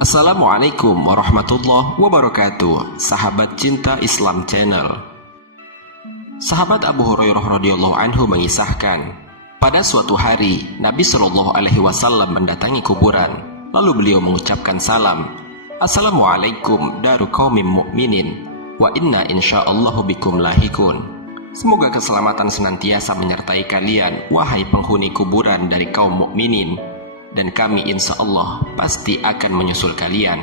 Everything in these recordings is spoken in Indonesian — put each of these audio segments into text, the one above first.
Assalamualaikum warahmatullahi wabarakatuh, sahabat cinta Islam Channel. Sahabat Abu Hurairah radhiyallahu anhu mengisahkan, pada suatu hari Nabi Shallallahu alaihi wasallam mendatangi kuburan, lalu beliau mengucapkan salam, Assalamualaikum daru qaumin mu'minin, wa inna insyaallahu bikum lahikun. Semoga keselamatan senantiasa menyertai kalian, wahai penghuni kuburan dari kaum mukminin, dan kami insya Allah pasti akan menyusul kalian.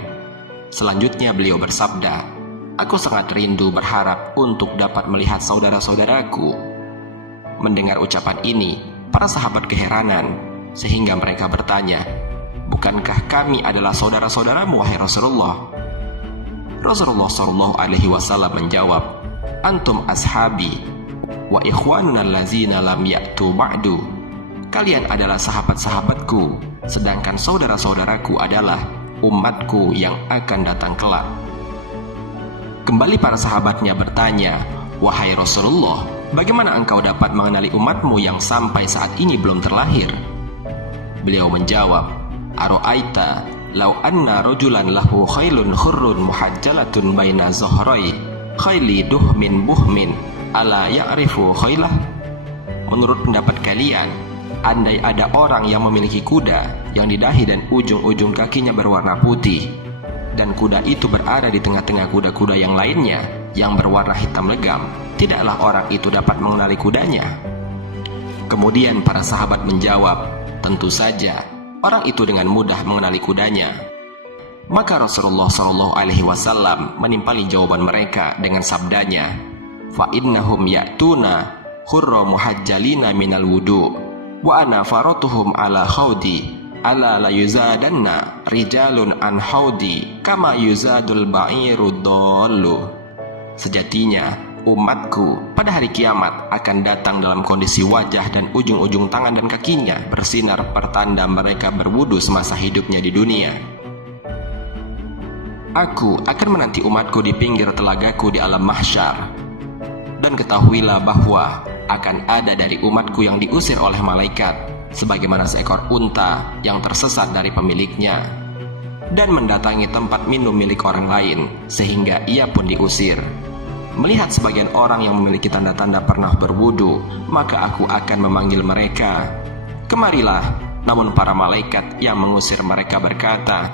Selanjutnya beliau bersabda, aku sangat rindu berharap untuk dapat melihat saudara-saudaraku. Mendengar ucapan ini, para sahabat keheranan, sehingga mereka bertanya, bukankah kami adalah saudara-saudaramu wahai Rasulullah? Rasulullah Shallallahu alaihi wasallam menjawab, antum ashabi wa ikhwanuna allazina lam ya'tu ba'du. Kalian adalah sahabat-sahabatku, sedangkan saudara-saudaraku adalah umatku yang akan datang kelak. Kembali para sahabatnya bertanya, wahai Rasulullah, bagaimana engkau dapat mengenali umatmu yang sampai saat ini belum terlahir? Beliau menjawab, aro'aita law anna rajulan lahu khailun khurrun muhajjalatun baina zohrai khayli duhmin buhmin ala ya'rifu khailah. Menurut pendapat kalian, andai ada orang yang memiliki kuda yang di dahi dan ujung-ujung kakinya berwarna putih, dan kuda itu berada di tengah-tengah kuda-kuda yang lainnya yang berwarna hitam legam, tidaklah orang itu dapat mengenali kudanya? Kemudian para sahabat menjawab, tentu saja orang itu dengan mudah mengenali kudanya. Maka Rasulullah Shallallahu alaihi wasallam menimpali jawaban mereka dengan sabdanya, fa innahum ya'tuna khurra muhajjalina minal wudu' wa ana faratuhum ala khawdi ala la yuzadanna rijalun an haudi kama yuzadul ba'iru dhallu. Sejatinya umatku pada hari kiamat akan datang dalam kondisi wajah dan ujung-ujung tangan dan kakinya bersinar pertanda mereka berwudu semasa hidupnya di dunia. Aku akan menanti umatku di pinggir telagaku di alam mahsyar, dan ketahuilah bahwa akan ada dari umatku yang diusir oleh malaikat sebagaimana seekor unta yang tersesat dari pemiliknya, dan mendatangi tempat minum milik orang lain sehingga ia pun diusir. Melihat sebagian orang yang memiliki tanda-tanda pernah berwudu, maka aku akan memanggil mereka, kemarilah. Namun para malaikat yang mengusir mereka berkata,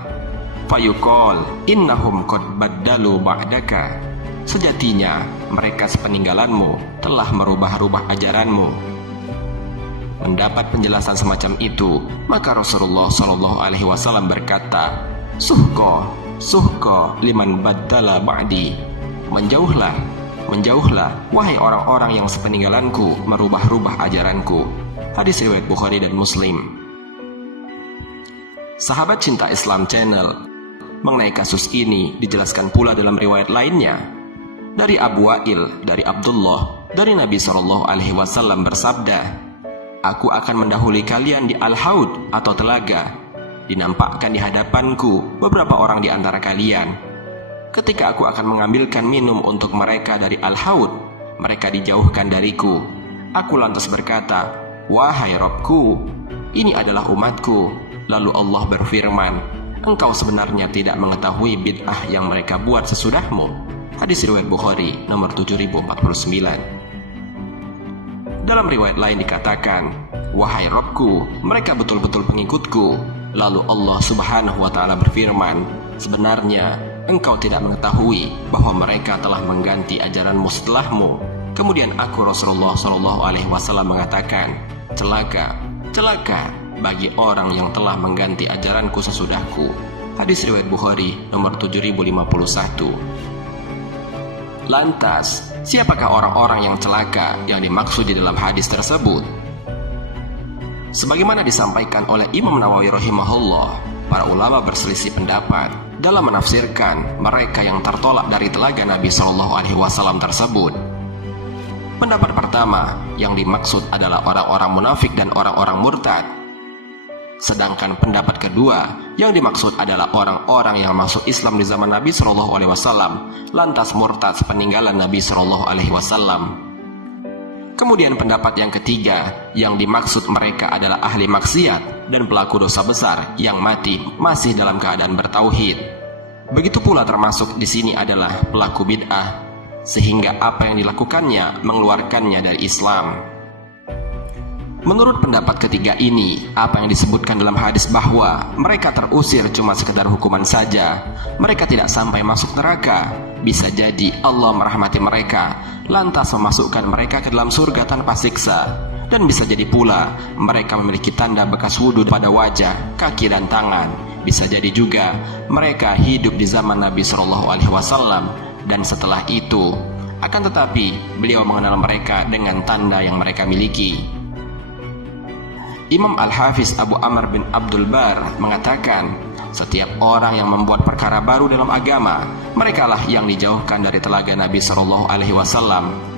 fayuqal innahum qad baddalu ba'daka. Sejatinya mereka sepeninggalanmu telah merubah-rubah ajaranmu. Mendapat penjelasan semacam itu, maka Rasulullah Shallallahu alaihi wasallam berkata, suhqa suhqa liman baddala ba'di. Menjauhlah, menjauhlah wahai orang-orang yang sepeninggalanku merubah-rubah ajaranku. Hadis riwayat Bukhari dan Muslim. Sahabat cinta Islam Channel, mengenai kasus ini dijelaskan pula dalam riwayat lainnya dari Abu Wa'il dari Abdullah dari Nabi Shallallahu alaihi wasallam bersabda, aku akan mendahului kalian di Al-Haud atau telaga. Dinampakkan di hadapanku beberapa orang di antara kalian. Ketika aku akan mengambilkan minum untuk mereka dari Al-Haud, mereka dijauhkan dariku. Aku lantas berkata, wahai Rabbku, ini adalah umatku. Lalu Allah berfirman, engkau sebenarnya tidak mengetahui bid'ah yang mereka buat sesudahmu. Hadis riwayat Bukhari nomor 7049. Dalam riwayat lain dikatakan, wahai Rabbku, mereka betul-betul pengikutku. Lalu Allah Subhanahu wa ta'ala berfirman, sebenarnya engkau tidak mengetahui bahwa mereka telah mengganti ajaranmu setelahmu. Kemudian aku Rasulullah Shallallahu alaihi wasallam mengatakan, celaka, celaka bagi orang yang telah mengganti ajaranku sesudahku. Hadis riwayat Bukhari nomor 7051. Lantas, siapakah orang-orang yang celaka yang dimaksud di dalam hadis tersebut? Sebagaimana disampaikan oleh Imam Nawawi rahimahullah, para ulama berselisih pendapat dalam menafsirkan mereka yang tertolak dari telaga Nabi Shallallahu alaihi wasallam tersebut. Pendapat pertama yang dimaksud adalah orang-orang munafik dan orang-orang murtad. Sedangkan pendapat kedua yang dimaksud adalah orang-orang yang masuk Islam di zaman Nabi Shallallahu alaihi wasallam lantas murtad sepeninggalan Nabi Shallallahu alaihi wasallam. Kemudian pendapat yang ketiga yang dimaksud mereka adalah ahli maksiat dan pelaku dosa besar yang mati masih dalam keadaan bertauhid. Begitu pula termasuk di sini adalah pelaku bid'ah, sehingga apa yang dilakukannya mengeluarkannya dari Islam. Menurut pendapat ketiga ini, apa yang disebutkan dalam hadis bahwa mereka terusir cuma sekedar hukuman saja, mereka tidak sampai masuk neraka, bisa jadi Allah merahmati mereka, lantas memasukkan mereka ke dalam surga tanpa siksa. Dan bisa jadi pula mereka memiliki tanda bekas wudhu pada wajah, kaki dan tangan. Bisa jadi juga mereka hidup di zaman Nabi SAW dan setelah itu. Akan tetapi beliau mengenal mereka dengan tanda yang mereka miliki. Imam Al-Hafiz Abu Amr bin Abdul Bar mengatakan, setiap orang yang membuat perkara baru dalam agama, merekalah yang dijauhkan dari telaga Nabi SAW,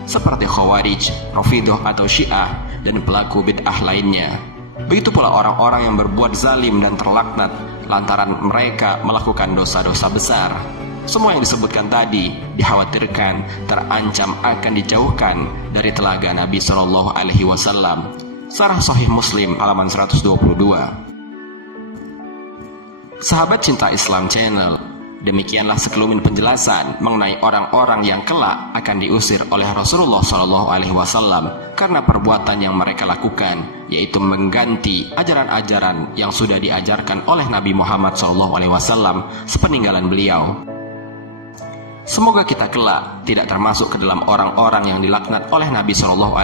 seperti Khawarij, Rafidah atau Syiah, dan pelaku bid'ah lainnya. Begitu pula orang-orang yang berbuat zalim dan terlaknat lantaran mereka melakukan dosa-dosa besar. Semua yang disebutkan tadi dikhawatirkan terancam akan dijauhkan dari telaga Nabi SAW. Syarah Sahih Muslim halaman 122. Sahabat Cinta Islam Channel, demikianlah sekelumit penjelasan mengenai orang-orang yang kelak akan diusir oleh Rasulullah SAW karena perbuatan yang mereka lakukan, yaitu mengganti ajaran-ajaran yang sudah diajarkan oleh Nabi Muhammad SAW sepeninggalan beliau. Semoga kita kelak tidak termasuk ke dalam orang-orang yang dilaknat oleh Nabi SAW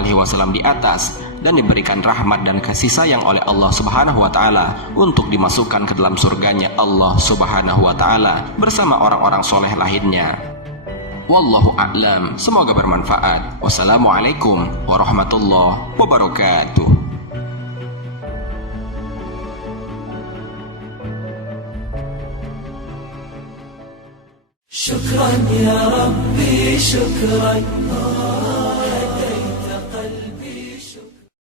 di atas dan diberikan rahmat dan kasih sayang oleh Allah Subhanahu wa Ta'ala untuk dimasukkan ke dalam surganya Allah Subhanahu wa Ta'ala bersama orang-orang soleh lainnya. Wallahu a'lam. Semoga bermanfaat. Wassalamualaikum warahmatullahi wabarakatuh. شكرا يا ربي شكرا